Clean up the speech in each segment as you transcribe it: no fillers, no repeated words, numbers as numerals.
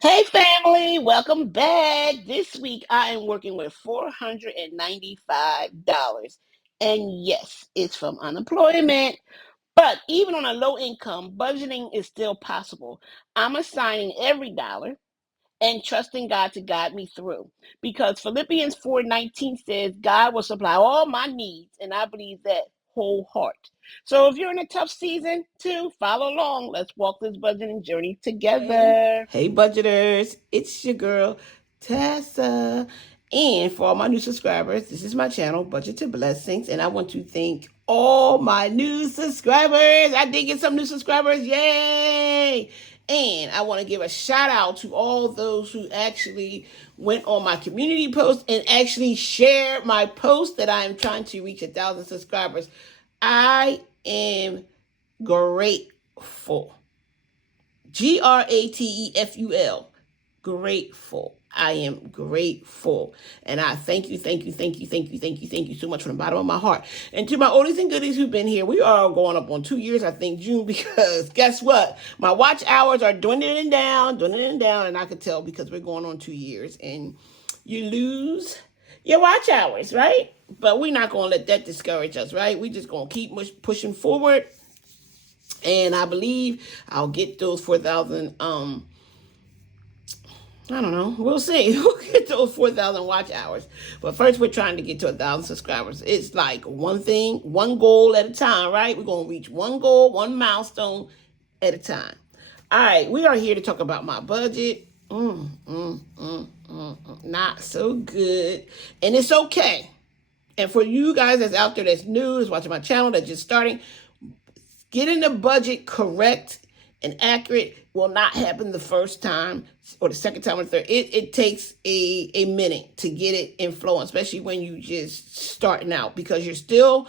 Hey family, welcome back. This week I am working with $495. And yes, it's from unemployment. But even on a low income, budgeting is still possible. I'm assigning every dollar and trusting God to guide me through. Because Philippians 4:19 says, God will supply all my needs, and I believe that whole heart. So if you're in a tough season too, follow along. Let's walk this budgeting journey together. Hey, budgeters, it's your girl, Tessa. And for all my new subscribers, this is my channel, Budget to Blessings. And I want to thank all my new subscribers. I did get some new subscribers. Yay! And I want to give a shout out to all those who actually went on my community post and actually shared my post that I am trying to reach 1,000 subscribers. I am grateful. Grateful. Grateful. I am grateful. And I thank you so much from the bottom of my heart. And to my oldies and goodies who've been here, we are going up on 2 years, I think, June, because guess what? My watch hours are dwindling down, and I could tell because we're going on 2 years. And you lose your watch hours, right? But we're not going to let that discourage us, right? We're just going to keep pushing forward. And I believe I'll get those 4,000, I don't know. We'll see. We'll get those 4,000 watch hours. But first, we're trying to get to 1,000 subscribers. It's like one thing, one goal at a time, right? We're going to reach one goal, one milestone at a time. All right, we are here to talk about my budget. Not so good. And it's okay. And for you guys that's out there that's new, that's watching my channel, that's just starting, getting the budget correct and accurate will not happen the first time or the second time or the third. It takes a minute to get it in flow, especially when you just starting out, because you're still,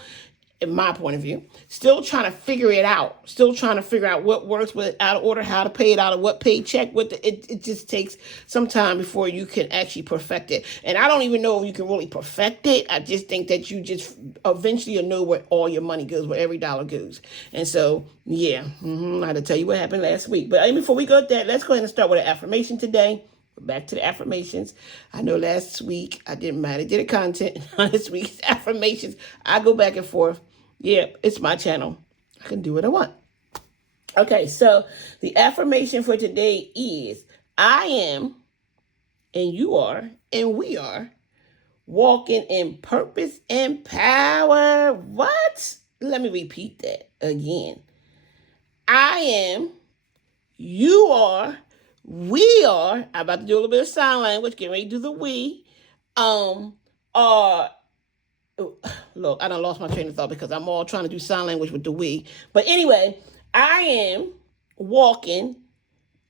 in my point of view, still trying to figure it out. Still trying to figure out what works, what out of order, how to pay it out of what paycheck. It just takes some time before you can actually perfect it. And I don't even know if you can really perfect it. I just think that you just eventually you'll know where all your money goes, where every dollar goes. And so, yeah, I had to tell you what happened last week. But before we go to that, let's go ahead and start with an affirmation today. Back to the affirmations. I know last week I did a content on this week's affirmations. I go back and forth. Yeah, it's my channel. I can do what I want. Okay, so the affirmation for today is I am, and you are, and we are walking in purpose and power. What? Let me repeat that again. I am, you are, we are. I'm about to do a little bit of sign language. Get ready to do the we. Are look, I done lost my train of thought because I'm all trying to do sign language with the we. But anyway, I am walking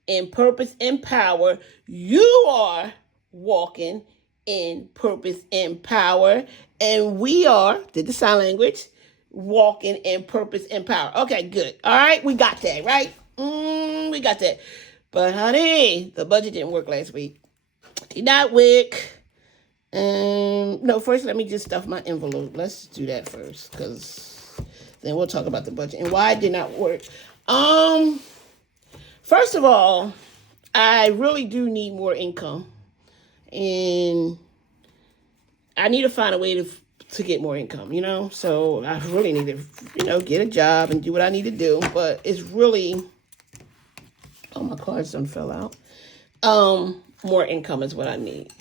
in purpose and power. You are walking in purpose and power. And we are, did the sign language, walking in purpose and power. Okay, good. All right, we got that, right? We got that. But honey, the budget didn't work last week. Did not work. No, first let me just stuff my envelope. Let's do that first, because then we'll talk about the budget and why it did not work. First of all, I really do need more income, and I need to find a way to get more income, so I really need to, get a job and do what I need to do. But it's really, oh, my cards done fell out. More income is what I need.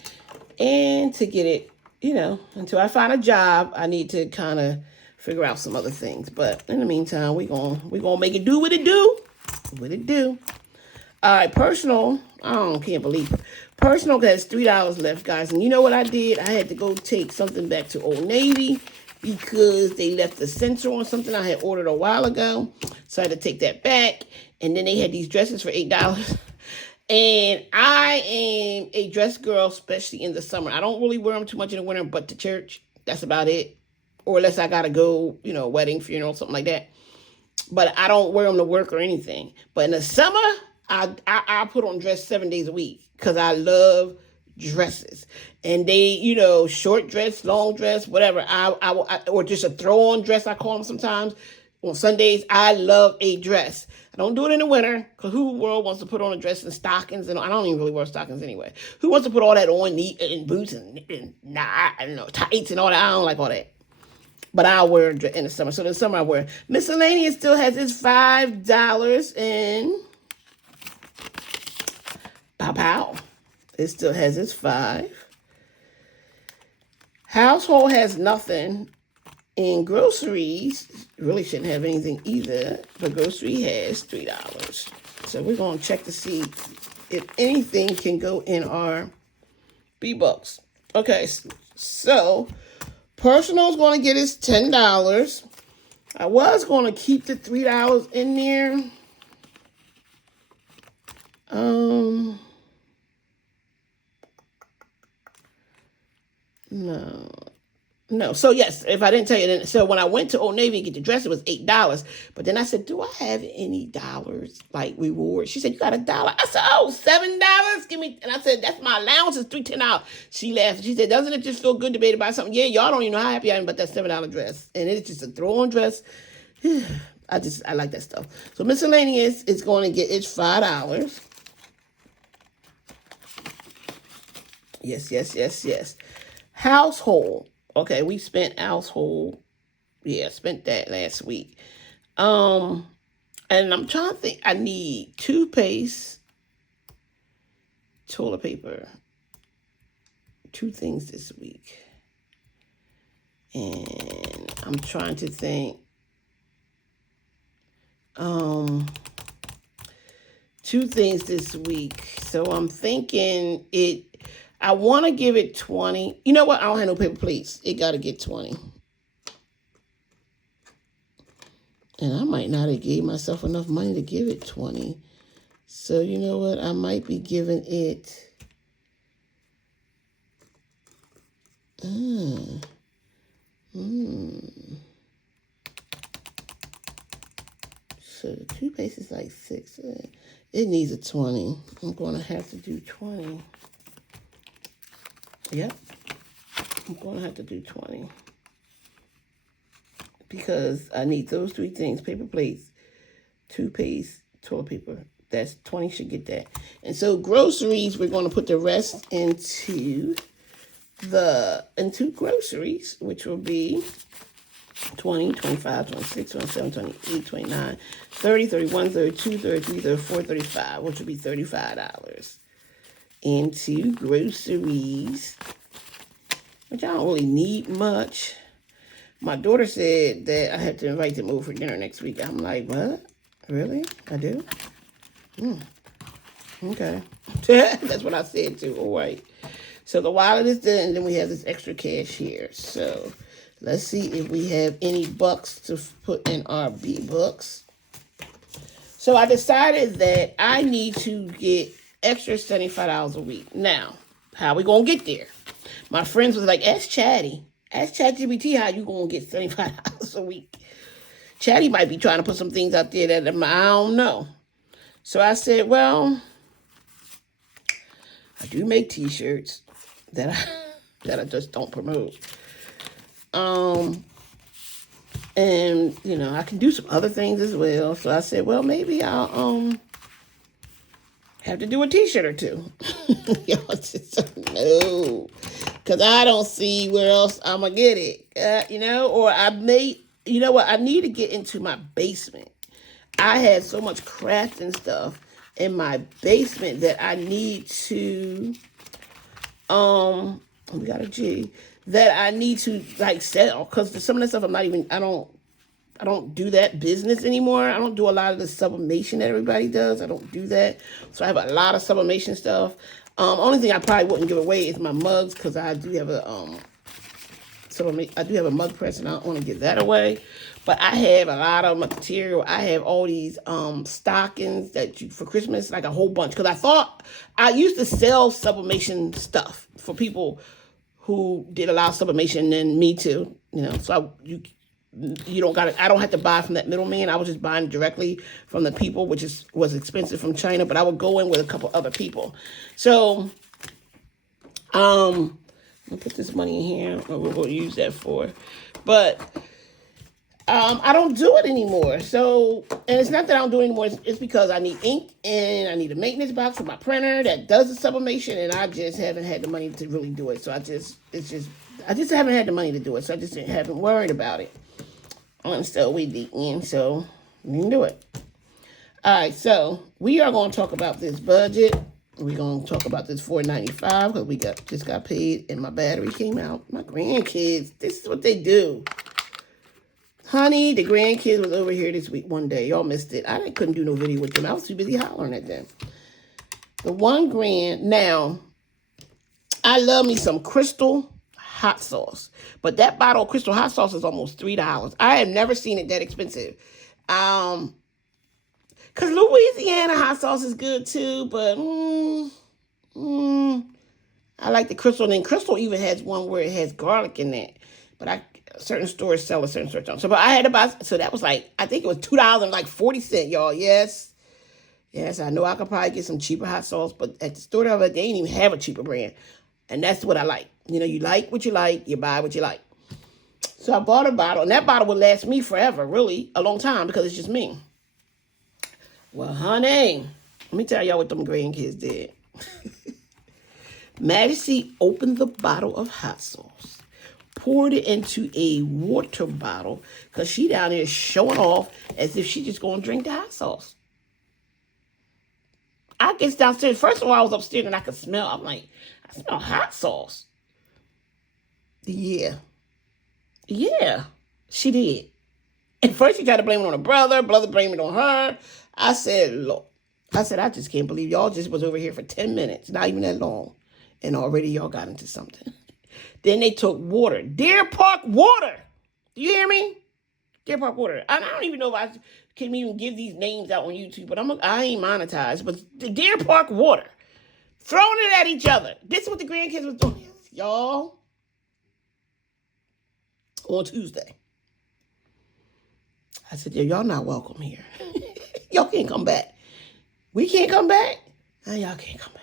And to get it, until I find a job, I need to kind of figure out some other things. But in the meantime, we gonna make it do what it do. What it do. All right, personal. Can't believe it. Personal has $3 left, guys. And you know what I did? I had to go take something back to Old Navy because they left the sensor on something I had ordered a while ago. So I had to take that back. And then they had these dresses for $8. And I am a dress girl, especially in the summer. I don't really wear them too much in the winter, but to church, that's about it. Or unless I got to go, wedding, funeral, something like that. But I don't wear them to work or anything. But in the summer, I put on dress 7 days a week because I love dresses. And they, short dress, long dress, whatever. Or just a throw-on dress, I call them sometimes. On Sundays, I love a dress. I don't do it in the winter because who world wants to put on a dress and stockings? And I don't even really wear stockings anyway. Who wants to put all that on, and boots and I don't know, tights and all that? I don't like all that. But I'll wear it in the summer. So in the summer I wear it. Miscellaneous still has its $5 in pow pow. It still has its 5. Household has nothing. In groceries, really shouldn't have anything either, but grocery has $3. So we're going to check to see if anything can go in our B-Bucks. Okay, so personal is going to get its $10. I was going to keep the $3 in there. No. So yes, if I didn't tell you, then so when I went to Old Navy to get the dress, it was $8. But then I said, "Do I have any dollars like reward?" She said, "You got $1." I said, "Oh, $7. Give me." And I said, "That's my allowance is $3.10." She laughed. She said, "Doesn't it just feel good to be able to buy something?" Yeah, y'all don't even know how happy I am about that $7 dress, and it's just a throw-on dress. I like that stuff. So miscellaneous is going to get its $5. Yes. Household. Okay, we spent household. Yeah, spent that last week. And I'm trying to think. I need toothpaste, toilet paper. 2 things this week. And I'm trying to think. 2 things this week. So I'm thinking I want to give it 20. You know what? I don't have no paper plates. It got to get 20. And I might not have gave myself enough money to give it 20. So you know what? I might be giving it... So the toothpaste is like 6. It needs a 20. I'm going to have to do 20. Yep. I'm going to have to do 20. Because I need those 3 things. Paper plates, toothpaste, toilet paper. That's 20 should get that. And so groceries, we're going to put the rest into groceries, which will be 20, 25, 26, 27, 28, 29, 30, 31, 32, 33, 34, 35, which will be $35 into groceries, which I don't really need much. My daughter said that I had to invite them over for dinner next week. I'm like, what? Really? I do? Okay. That's what I said too. All right. So the wallet is done, and then we have this extra cash here. So let's see if we have any bucks to put in our B-Bucks. So I decided that I need to get extra $75 a week. Now, how we going to get there? My friends was like, ask Chatty. Ask ChatGPT how you going to get $75 a week. Chatty might be trying to put some things out there that I don't know. So I said, well, I do make T-shirts that I just don't promote. And, you know, I can do some other things as well. So I said, well, maybe I'll have to do a T-shirt or 2. Y'all just no. Because I don't see where else I'm going to get it. You know, or I may, you know what, I need to get into my basement. I had so much crafting stuff in my basement that I need to, we got a G, that I need to like sell. Because some of the stuff I don't do that business anymore. I don't do a lot of the sublimation that everybody does. I don't do that. So I have a lot of sublimation stuff. Only thing I probably wouldn't give away is my mugs, because I do have a mug press, and I don't want to give that away. But I have a lot of material. I have all these stockings for Christmas, like a whole bunch. Because I thought I used to sell sublimation stuff for people who did a lot of sublimation, and me too. You know, so I don't have to buy from that middleman. I was just buying directly from the people, which was expensive from China, but I would go in with a couple other people. So, I'll put this money in here. What we're going to use that for. But I don't do it anymore. So, and it's not that I don't do it anymore. It's because I need ink and I need a maintenance box for my printer that does the sublimation, and I just haven't had the money to really do it. So I just haven't had the money to do it. So I just haven't worried about it. So we didn't. So we didn't do it. All right. So we are going to talk about this budget. We're going to talk about this $4.95 because we just got paid and my battery came out. My grandkids, this is what they do. Honey, the grandkids was over here this week one day. Y'all missed it. I couldn't do no video with them. I was too busy hollering at them. The $1 Now, I love me some Crystal hot sauce. But that bottle of Crystal hot sauce is almost $3. I have never seen it that expensive. Because Louisiana hot sauce is good too, but I like the Crystal. And then Crystal even has one where it has garlic in it. But certain stores sell a certain don't. So, but I had to buy. So that was like, I think it was $2.40, y'all. Yes, I know I could probably get some cheaper hot sauce, but at the store they didn't even have a cheaper brand, and that's what I like. You know, you like what you like, you buy what you like. So I bought a bottle, and that bottle would last me forever, really, a long time because it's just me. Well, honey, let me tell y'all what them grandkids did. Majesty opened the bottle of hot sauce, poured it into a water bottle because she down there showing off as if she just going to drink the hot sauce. I get downstairs. First of all, I was upstairs and I could smell. I'm like, I smell hot sauce. Yeah, she did. And first she tried to blame it on her brother blamed it on her. I said, look, I just can't believe y'all just was over here for 10 minutes, not even that long, and already y'all got into something. Then they took water. Deer Park water. Do you hear me? Deer Park water. I don't even know if I can even give these names out on YouTube, but I ain't monetized. But the Deer Park water. Throwing it at each other. This is what the grandkids was doing. Y'all. On Tuesday. I said, y'all not welcome here. Y'all can't come back. We can't come back? No, y'all can't come back.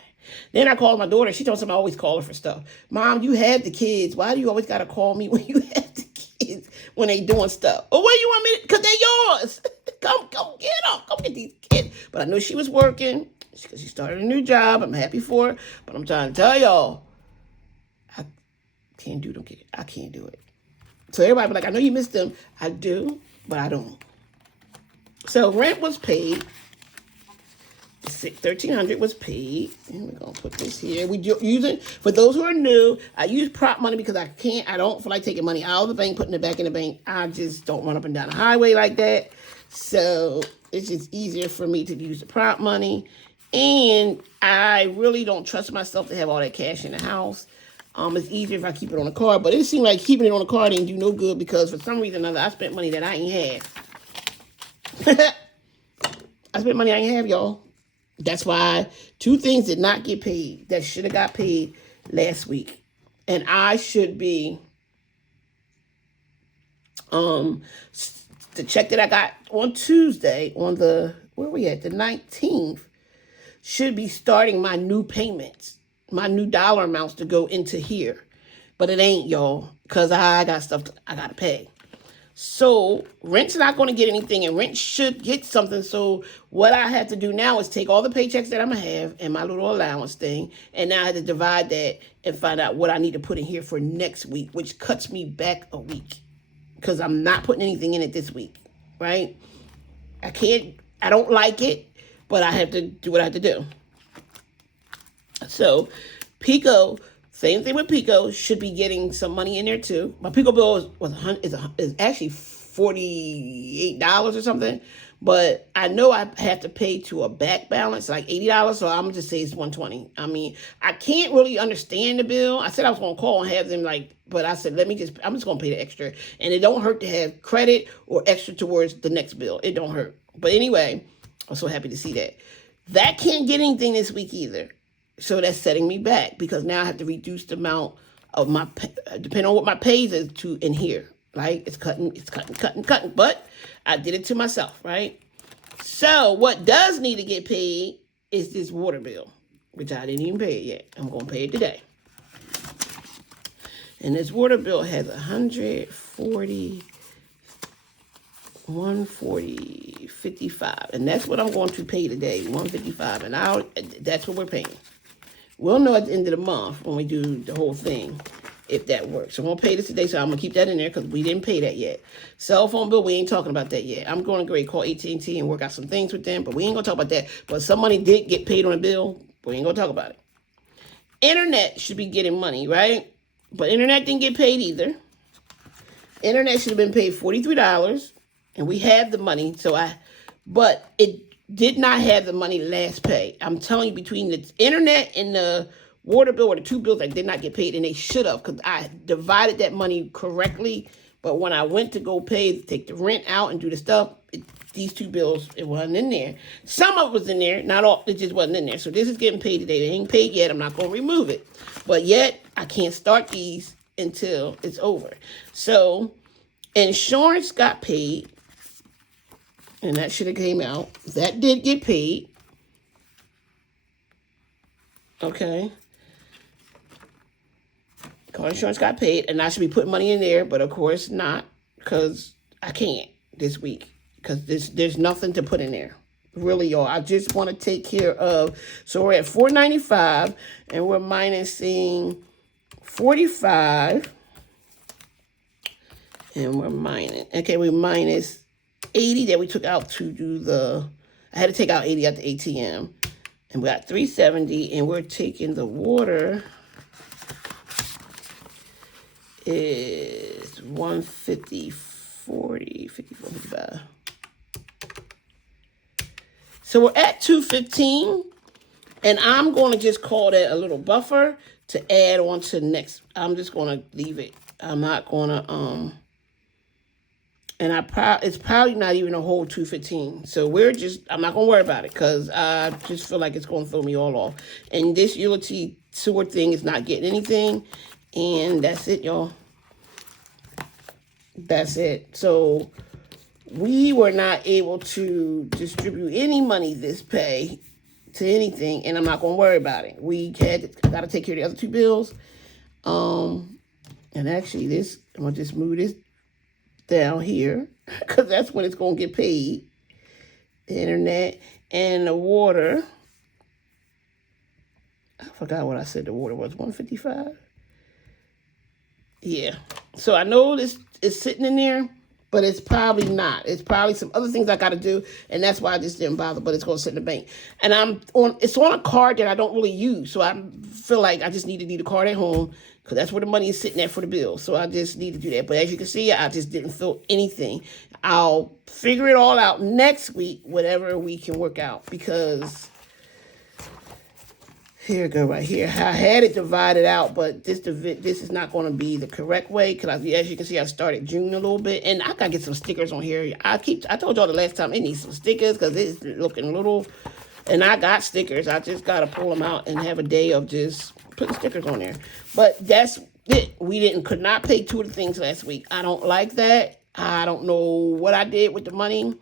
Then I called my daughter. She told me I always call her for stuff. Mom, you have the kids. Why do you always got to call me when you have the kids when they doing stuff? Oh, where you want me? Because they're yours. Come get them. Come get these kids. But I know she was working because she started a new job. I'm happy for her. But I'm trying to tell y'all, I can't do them kids. I can't do it. So everybody be like, I know you missed them. I do, but I don't. So rent was paid. $1,300 was paid. And we're going to put this here. We using, for those who are new, I use prop money because I don't feel like taking money out of the bank, putting it back in the bank. I just don't run up and down the highway like that. So it's just easier for me to use the prop money. And I really don't trust myself to have all that cash in the house. It's easier if I keep it on the card, but it seemed like keeping it on the card didn't do no good because for some reason or another, I spent money that I ain't had. I spent money I ain't have, y'all. That's why 2 things did not get paid that should have got paid last week. And I should be, the check that I got on Tuesday, on the 19th, should be starting my new payments, my new dollar amounts to go into here. But it ain't, y'all, because I got stuff I got to pay. So rent's not going to get anything, and rent should get something. So what I have to do now is take all the paychecks that I'm going to have and my little allowance thing, and now I have to divide that and find out what I need to put in here for next week, which cuts me back a week because I'm not putting anything in it this week, right? I don't like it, but I have to do what I have to do. So Pico, same thing with Pico, should be getting some money in there too. My Pico bill is actually $48 or something, but I know I have to pay to a back balance like $80, so I'm gonna just say it's $120. I mean, I can't really understand the bill. I said I was gonna call and have them but I said I'm just gonna pay the extra, and it don't hurt to have credit or extra towards the next bill. It don't hurt. But anyway, I'm so happy to see that. That can't get anything this week either. So that's setting me back because now I have to reduce the amount of my, depending on what my pays is to in here, right? It's cutting. But I did it to myself, right? So what does need to get paid is this water bill, which I didn't even pay it yet. I'm going to pay it today. And this water bill has $140. $140.55, and that's what I'm going to pay today. $155, and that's what we're paying. We'll know at the end of the month when we do the whole thing if that works. So I'm gonna pay this today, so I'm gonna keep that in there because we didn't pay that yet. Cell phone bill, we ain't talking about that yet. I'm going to go call AT&T and work out some things with them, but we ain't gonna talk about that. But some money did get paid on a bill, but we ain't gonna talk about it. Internet should be getting money, right? But internet didn't get paid either. Internet should have been paid $43, and we have the money. But it did not have the money last pay. I'm telling you, between the internet and the water bill were the two bills that did not get paid, and they should have, because I divided that money correctly. But when I went to go pay, take the rent out and do the stuff, these two bills, it wasn't in there. Some of it was in there, not all, it just wasn't in there. So this is getting paid today. It ain't paid yet. I'm not going to remove it. But yet, I can't start these until it's over. So insurance got paid, and that should have came out. That did get paid. Okay. Car insurance got paid, and I should be putting money in there, but of course not, because I can't this week, because there's nothing to put in there. Really, y'all. I just want to take care of. So we're at $495, and we're minusing 45, and we're minus 80 that we took out to do I had to take out 80 at the ATM, and we got 370, and we're taking the water is 150, 40, 54, 55. So we're at 215, and I'm going to just call that a little buffer to add on to next. I'm just going to leave it. I'm not going to, and it's probably not even a whole 215. So I'm not going to worry about it, because I just feel like it's going to throw me all off. And this utility sewer thing is not getting anything. And that's it, y'all. That's it. So we were not able to distribute any money this pay to anything, and I'm not going to worry about it. We got to take care of the other two bills. And actually, I'm going to just move this down here, because that's when it's going to get paid. The internet and the water. I forgot what I said the water was, 155. Yeah. So I know this is sitting in there, but it's probably not. It's probably some other things I got to do, and that's why I just didn't bother, but it's going to sit in the bank. And it's on a card that I don't really use, so I feel like I just need a card at home, because that's where the money is sitting at for the bill. So I just need to do that. But as you can see, I just didn't feel anything. I'll figure it all out next week, whatever we can work out, because here we go, right here. I had it divided out, but this is not going to be the correct way, because as you can see, I started June a little bit, and I got to get some stickers on here. I told y'all the last time, it needs some stickers, because it's looking a little, and I got stickers. I just got to pull them out and have a day of just putting stickers on there. But that's it. We could not pay two of the things last week. I don't like that. I don't know what I did with the money.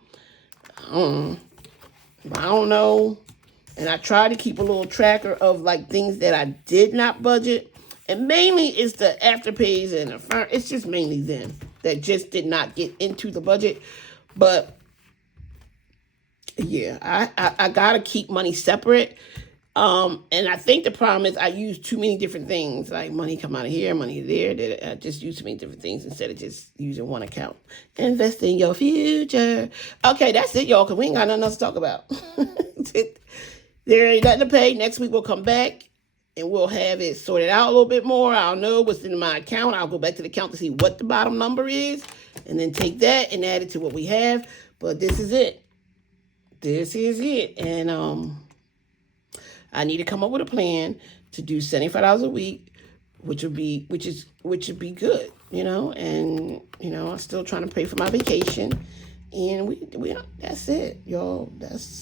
I don't know. And I try to keep a little tracker of like things that I did not budget. And mainly it's the afterpays and it's just mainly them that just did not get into the budget. But yeah, I gotta keep money separate. And I think the problem is I use too many different things, like money come out of here, money there, that I just use too many different things instead of just using one account. Invest in your future. Okay, that's it, y'all, because we ain't got nothing else to talk about. There ain't nothing to pay. Next week we'll come back and we'll have it sorted out a little bit more. I'll know what's in my account. I'll go back to the account to see what the bottom number is, and then take that and add it to what we have. But this is it. This is it. And I need to come up with a plan to do $75 a week, which would be good, and I'm still trying to pay for my vacation. And we that's it, y'all.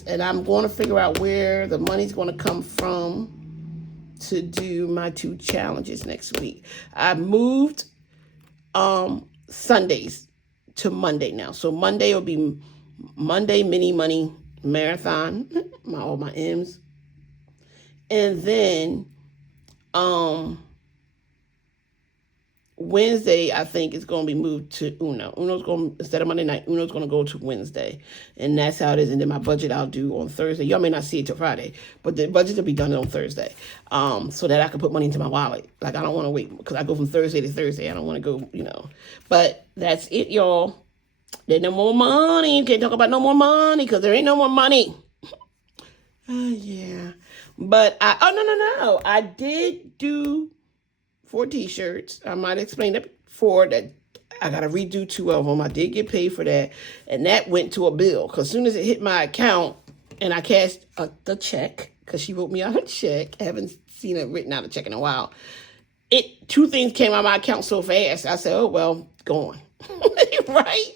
And I'm going to figure out where the money's going to come from to do my 2 challenges next week. I moved Sundays to Monday now. So Monday will be Monday Mini Money Marathon, all my M's. And then Wednesday, I think, is going to be moved to Uno. Uno's going, instead of Monday night, Uno's going to go to Wednesday. And that's how it is. And then my budget I'll do on Thursday. Y'all may not see it till Friday, but the budget will be done on Thursday, so that I can put money into my wallet. Like, I don't want to wait because I go from Thursday to Thursday. I don't want to go, But that's it, y'all. There's no more money. You can't talk about no more money because there ain't no more money. Yeah. But no. I did do 4 t-shirts. I might explain that before, that I got to redo 2 of them. I did get paid for that. And that went to a bill. Because as soon as it hit my account and I cashed the check, because she wrote me out a check. I haven't seen it written out a check in a while. 2 things came out of my account so fast. I said, oh, well, gone. Right?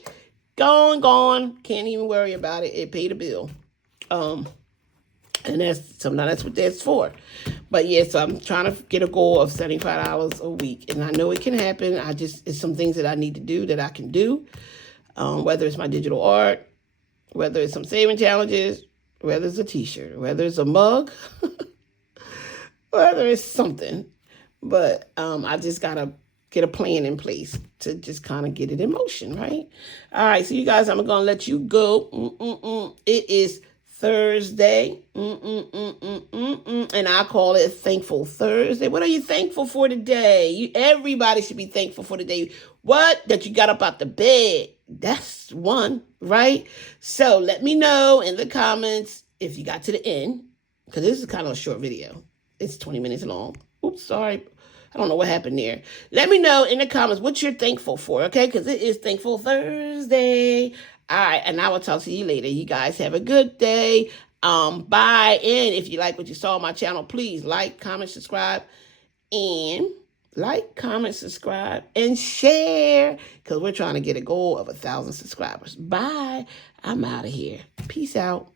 Gone. Can't even worry about it. It paid a bill. And that's what that's for. But yeah, so I'm trying to get a goal of $75 a week. And I know it can happen. It's some things that I need to do that I can do. Whether it's my digital art, whether it's some saving challenges, whether it's a t-shirt, whether it's a mug, whether it's something. But I just got to get a plan in place to just kind of get it in motion, right? All right, so you guys, I'm going to let you go. It is Thursday, and I call it Thankful Thursday. What are you thankful for today? Everybody should be thankful for today. What? That you got up out the bed. That's one, right? So let me know in the comments if you got to the end, because this is kind of a short video. It's 20 minutes long. Oops, sorry. I don't know what happened there. Let me know in the comments what you're thankful for, okay? Because it is Thankful Thursday. All right, and I will talk to you later. You guys have a good day. Bye. And if you like what you saw on my channel, please like, comment, subscribe, and share, because we're trying to get a goal of 1,000 subscribers. Bye. I'm out of here. Peace out.